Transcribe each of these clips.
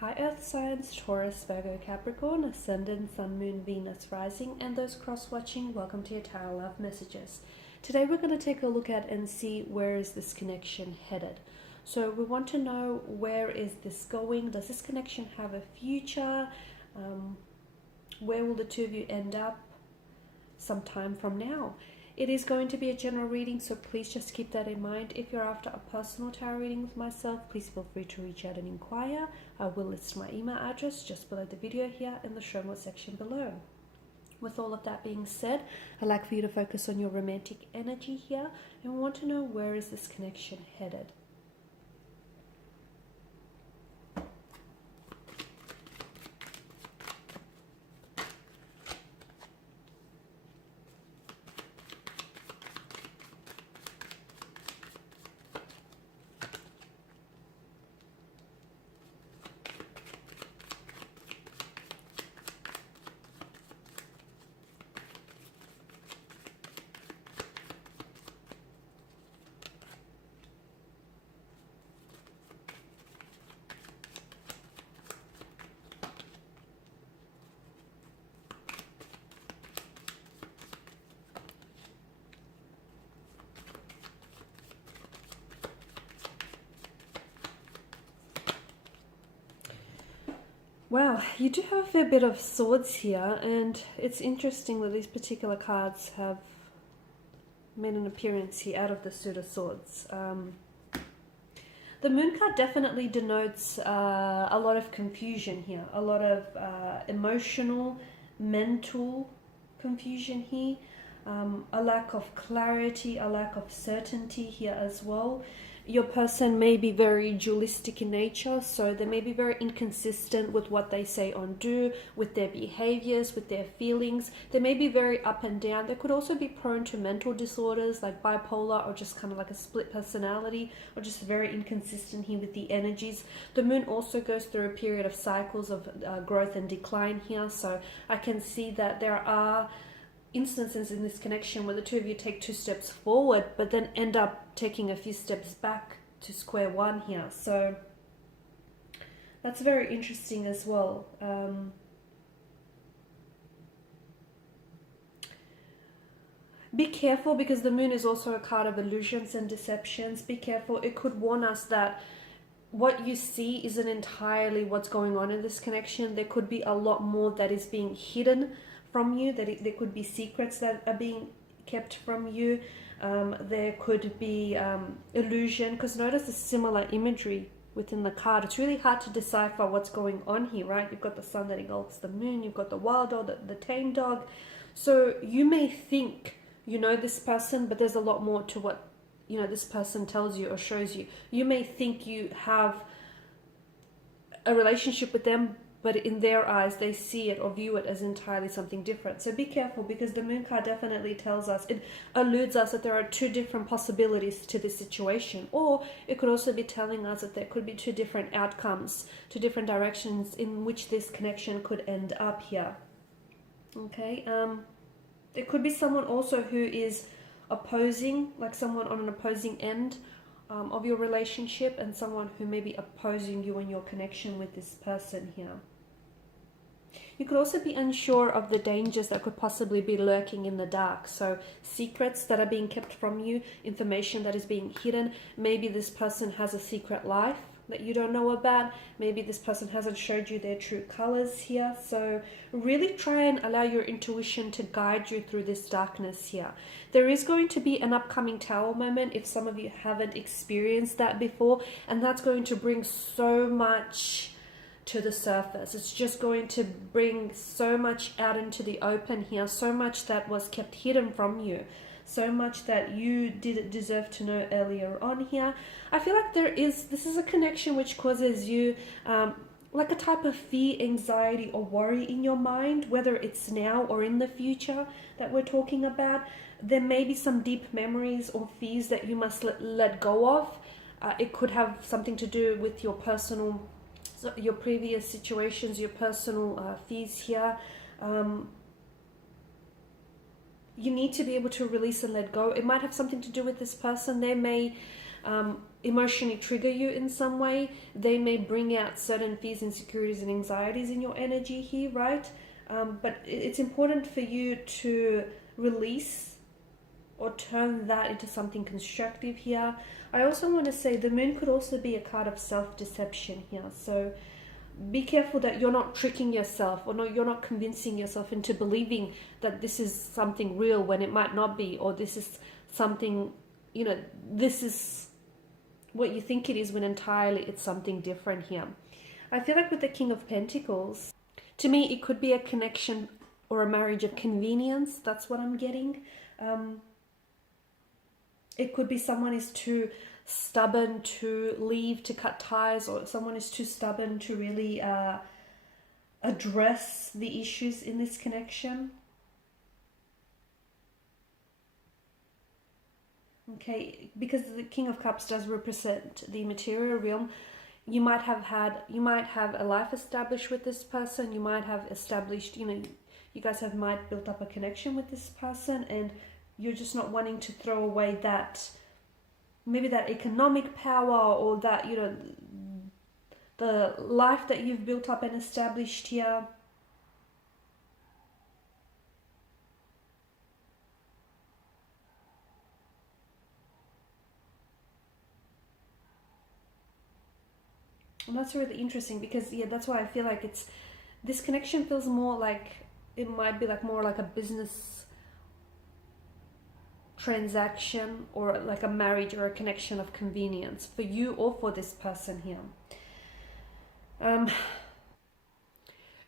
Hi Earth signs, Taurus, Virgo, Capricorn, Ascendant, Sun, Moon, Venus, Rising, and those cross-watching, welcome to your Tarot Love Messages. Today we're going to take a look at and see where is this connection headed. So we want to know, where is this going? Does this connection have a future? Where will the two of you end up sometime from now? It is going to be a general reading, so please just keep that in mind. If you're after a personal tarot reading with myself, please feel free to reach out and inquire. I will list my email address just below the video here in the show notes section below. With all of that being said, I'd like for you to focus on your romantic energy here, and we want to know, where is this connection headed? Wow, you do have a fair bit of swords here, and it's interesting that these particular cards have made an appearance here out of the suit of swords. The moon card definitely denotes a lot of confusion here, a lot of emotional, mental confusion here, a lack of clarity, a lack of certainty here as well. Your person may be very dualistic in nature, so they may be very inconsistent with what they say or do, with their behaviors, with their feelings. They may be very up and down. They could also be prone to mental disorders like bipolar, or just kind of like a split personality, or just very inconsistent here with the energies. The moon also goes through a period of cycles of growth and decline here, so I can see that there are instances in this connection where the two of you take 2 steps forward but then end up taking a few steps back to square one here. So that's very interesting as well. Be careful, because the moon is also a card of illusions and deceptions. Be careful. It could warn us that what you see isn't entirely what's going on in this connection. There could be a lot more that is being hidden from you, that there could be secrets that are being kept from you. There could be illusion, because notice the similar imagery within the card. It's really hard to decipher what's going on here, right? You've got the sun that engulfs the moon, you've got the wild dog, the tame dog. So you may think you know this person, but there's a lot more to what this person tells you or shows you. You may think you have a relationship with them, but in their eyes, they see it or view it as entirely something different. So be careful, because the moon card definitely tells us, it alludes us that there are 2 different possibilities to this situation. Or it could also be telling us that there could be 2 different outcomes, 2 different directions in which this connection could end up here. Okay, there could be someone also who is opposing, like someone on an opposing end of your relationship, and someone who may be opposing you and your connection with this person here. You could also be unsure of the dangers that could possibly be lurking in the dark. So secrets that are being kept from you, information that is being hidden. Maybe this person has a secret life that you don't know about. Maybe this person hasn't showed you their true colors here. So really try and allow your intuition to guide you through this darkness here. There is going to be an upcoming Tower moment if some of you haven't experienced that before, and that's going to bring so much to the surface. It's just going to bring so much out into the open here, so much that was kept hidden from you, so much that you didn't deserve to know earlier on here. I feel like this is a connection which causes you like a type of fear, anxiety, or worry in your mind, whether it's now or in the future that we're talking about. There may be some deep memories or fears that you must let go of. It could have something to do with your personal, your previous situations, your personal fears here. You need to be able to release and let go. It might have something to do with this person. They may emotionally trigger you in some way. They may bring out certain fears, insecurities, and anxieties in your energy here, right? But it's important for you to release or turn that into something constructive here. I also want to say the moon could also be a card of self-deception here. So be careful that you're not tricking yourself, or you're not convincing yourself into believing that this is something real when it might not be, or this is something, this is what you think it is when entirely it's something different here. I feel like with the King of Pentacles, to me, it could be a connection or a marriage of convenience. That's what I'm getting. It could be someone is too stubborn to leave, to cut ties, or someone is too stubborn to really address the issues in this connection. Okay, because the King of Cups does represent the material realm. You might have a life established with this person. You might have established, you guys might built up a connection with this person, and you're just not wanting to throw away that, maybe that economic power, or that, the life that you've built up and established here. And that's really interesting because, that's why I feel like this connection feels more like, it might be like more like a business transaction, or like a marriage or a connection of convenience for you or for this person here.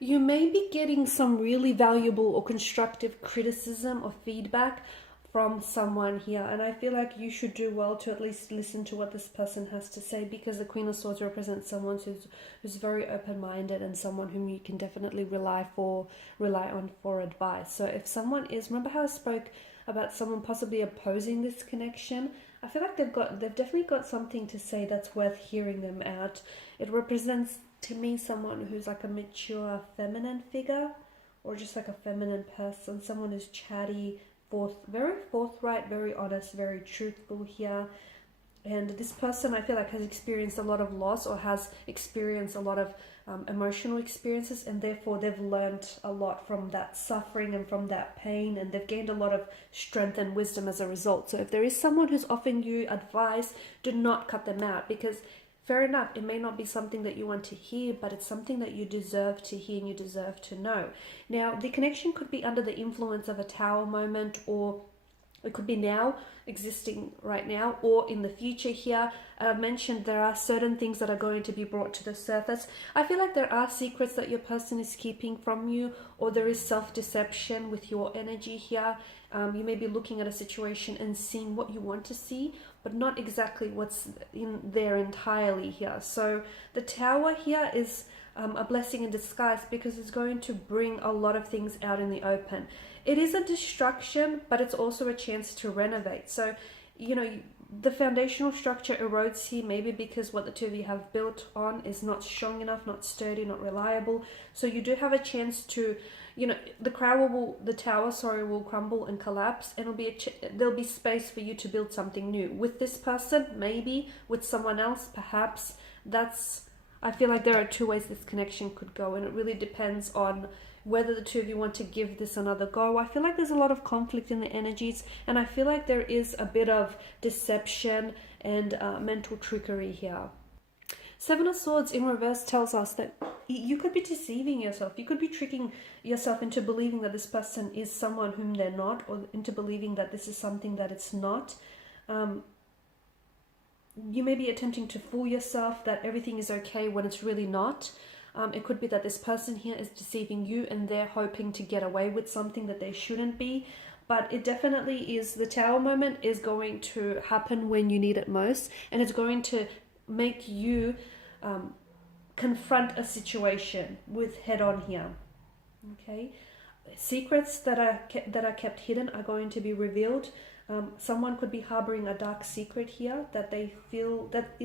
You may be getting some really valuable or constructive criticism or feedback from someone here, and I feel like you should do well to at least listen to what this person has to say, because the Queen of Swords represents someone who's very open-minded, and someone whom you can definitely rely on for advice. So if someone is, remember how I spoke about someone possibly opposing this connection, I feel like they've definitely got something to say that's worth hearing them out. It represents to me someone who's like a mature feminine figure, or just like a feminine person, someone who's chatty, very forthright, very honest, very truthful here. And this person, I feel like, has experienced a lot of loss, or has experienced a lot of emotional experiences, and therefore they've learned a lot from that suffering and from that pain, and they've gained a lot of strength and wisdom as a result. So if there is someone who's offering you advice, do not cut them out, because fair enough, it may not be something that you want to hear, but it's something that you deserve to hear and you deserve to know. Now, the connection could be under the influence of a Tower moment, or it could be now, existing right now, or in the future here. I mentioned there are certain things that are going to be brought to the surface. I feel like there are secrets that your person is keeping from you, or there is self-deception with your energy here. You may be looking at a situation and seeing what you want to see, but not exactly what's in there entirely here. So the Tower here is a blessing in disguise, because it's going to bring a lot of things out in the open. It is a destruction, but it's also a chance to renovate. So, the foundational structure erodes here, maybe because what the two of you have built on is not strong enough, not sturdy, not reliable. So you do have a chance to, the tower will crumble and collapse, and there'll be space for you to build something new. With this person, maybe. With someone else, perhaps. I feel like there are two ways this connection could go, and it really depends on whether the two of you want to give this another go. I feel like there's a lot of conflict in the energies, and I feel like there is a bit of deception and mental trickery here. Seven of Swords in reverse tells us that you could be deceiving yourself. You could be tricking yourself into believing that this person is someone whom they're not, or into believing that this is something that it's not. You may be attempting to fool yourself that everything is okay when it's really not. It could be that this person here is deceiving you, and they're hoping to get away with something that they shouldn't be. But it definitely is, the Tower moment is going to happen when you need it most, and it's going to make you confront a situation with head on here. Okay, secrets that are kept hidden are going to be revealed. Someone could be harboring a dark secret here that they feel that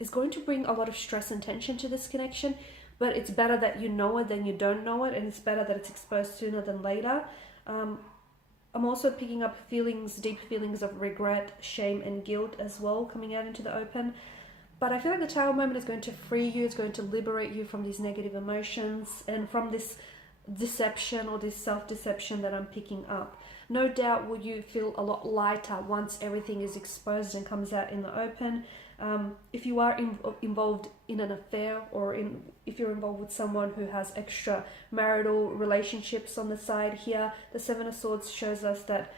is going to bring a lot of stress and tension to this connection, but it's better that you know it than you don't know it, and it's better that it's exposed sooner than later. I'm also picking up feelings, deep feelings of regret, shame, and guilt as well coming out into the open. But I feel like the Tower moment is going to free you. It's going to liberate you from these negative emotions and from this deception or this self-deception that I'm picking up. No doubt will you feel a lot lighter once everything is exposed and comes out in the open. If you are involved in an affair, or if you're involved with someone who has extra marital relationships on the side here, the Seven of Swords shows us that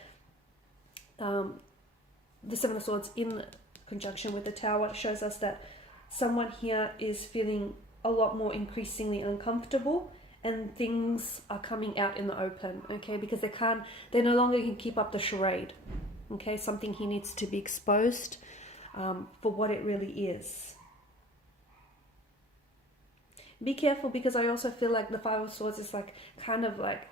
the Seven of Swords in conjunction with the Tower shows us that someone here is feeling a lot more increasingly uncomfortable, and things are coming out in the open, okay, because they no longer can keep up the charade, okay. Something here needs to be exposed for what it really is. Be careful, because I also feel like the Five of Swords is like kind of like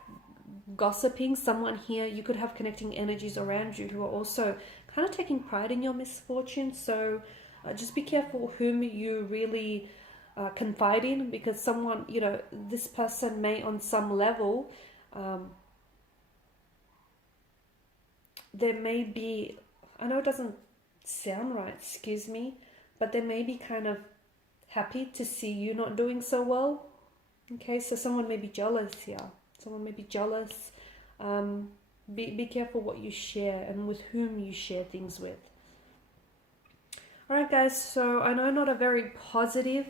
gossiping. Someone here, you could have connecting energies around you who are also kind of taking pride in your misfortune. So just be careful whom you really confide in, because someone, you know, this person may on some level, there may be, I know it doesn't sound right, excuse me, but they may be kind of happy to see you not doing so well. Okay, so someone may be jealous here. Someone may be jealous. Be careful what you share and with whom you share things with. Alright guys, so I know not a very positive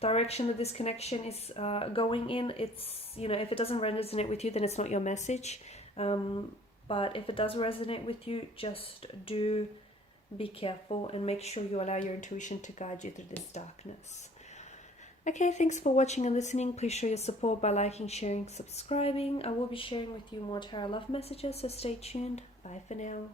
direction that this connection is going in. It's, you know, if it doesn't resonate with you, then it's not your message. But if it does resonate with you, just do be careful and make sure you allow your intuition to guide you through this darkness. Okay, thanks for watching and listening. Please show your support by liking, sharing, subscribing. I will be sharing with you more tarot love messages, so stay tuned. Bye for now.